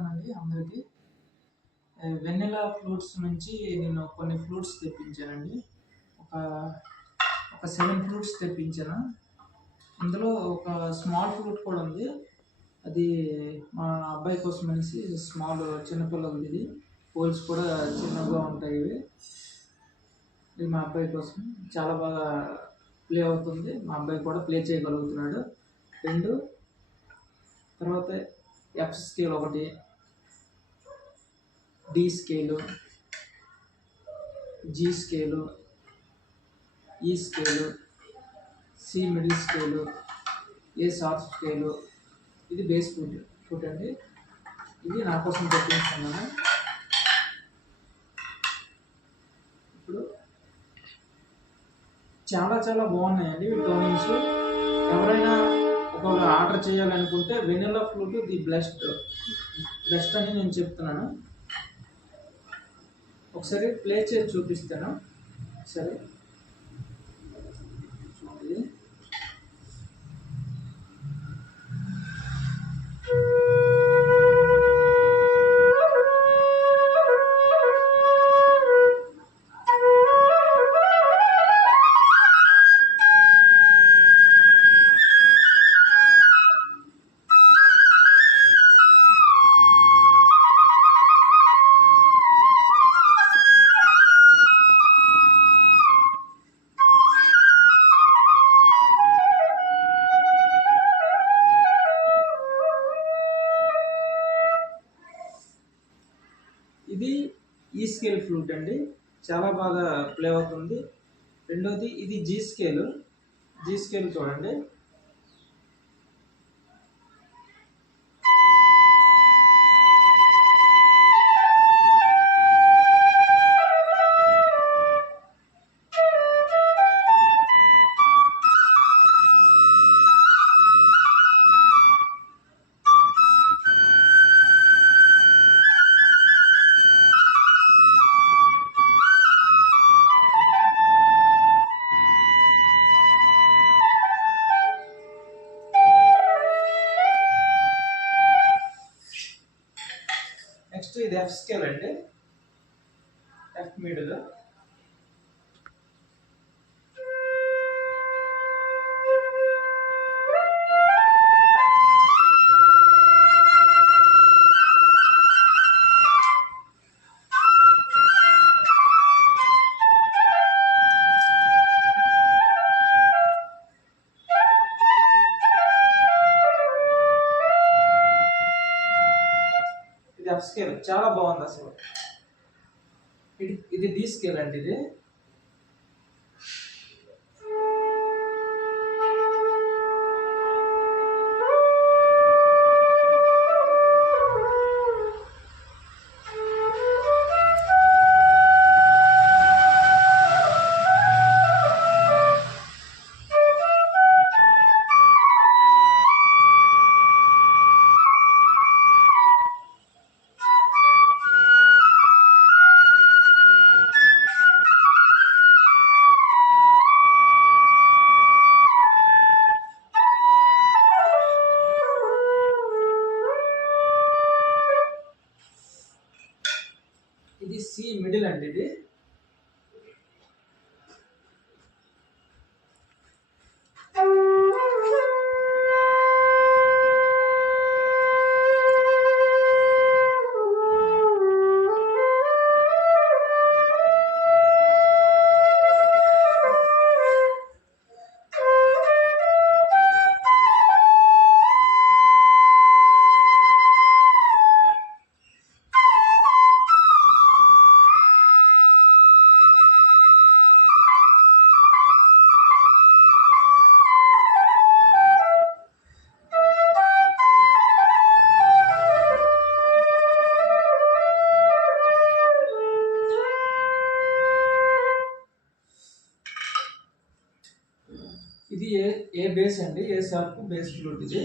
నమస్కారం అండి అందరికీ. వెన్నెలా ఫ్రూట్స్ నుంచి నేను కొన్ని ఫ్రూట్స్ తెప్పించానండి. ఒక ఒక 7 ఫ్రూట్స్ తెప్పించాను. అందులో ఒక స్మాల్ ఫ్రూట్ కూడా ఉంది. అది మా అబ్బాయి కోసం అనేసి చిన్న పిల్లలది ఇది. హోల్స్ కూడా చిన్నగా ఉంటాయి ఇవి. ఇది మా అబ్బాయి కోసం చాలా బాగా ప్లే అవుతుంది. మా అబ్బాయి కూడా ప్లే చేయగలుగుతున్నాడు. 2 తర్వాత F scale 1, D scale, G scale, E scale, C middle scale, A sharp scale. ఇది బేస్ ఫుడ్ అండి. ఇది నా కోసం తెప్పించుకున్నాను. ఇప్పుడు చాలా చాలా బాగున్నాయండి ఈ టోనింగ్స్. ఎవరైనా ఒకవేళ ఆర్డర్ చేయాలనుకుంటే వెనిలా ఫ్రూట్ ది బెస్ట్ అని నేను చెప్తున్నాను. ఒకసారి ప్లే చేసి చూపిస్తాను. సరే చూడండి. ఇది ఈ స్కేల్ ఫ్లూట్ అండి. చాలా బాగా ప్లే అవుతుంది. రెండోది ఇది జీ స్కేల్ చూడండి. నెక్స్ట్ ఇది ఎఫ్ స్కేల్ అండి. F middle. ఇది ఎఫ్ స్కేల్ చాలా బాగుంది అసలు. ఇది డి స్కేల్ అండి. ఇది ఇది సి మిడిల్ అండి. ఇది ఇది ఏ బేస్ అండి. ఏ షార్ప్ బేస్ ఫ్లూట్ ఇది.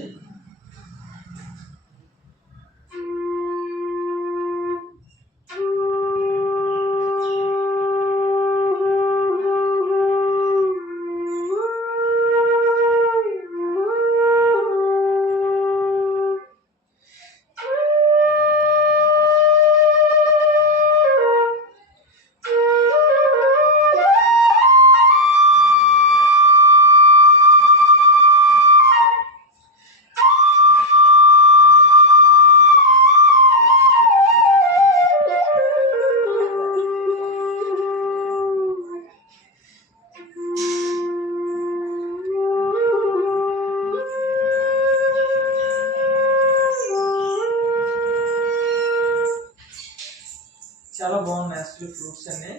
చాలా బాగున్నాయి యాక్చువల్లీ ఫ్రూట్స్ అన్నీ.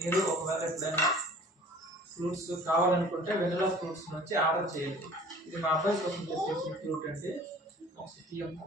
మీరు ఒకవేళ ఎప్పుడైనా ఫ్రూట్స్ కావాలనుకుంటే వెనిలా ఫ్రూట్స్ నుంచి ఆర్డర్ చేయండి. ఇది మా అబ్బాయి కోసం తెప్పించిన ఫ్రూట్ అండి. ఒకసారి తీయమ్మా.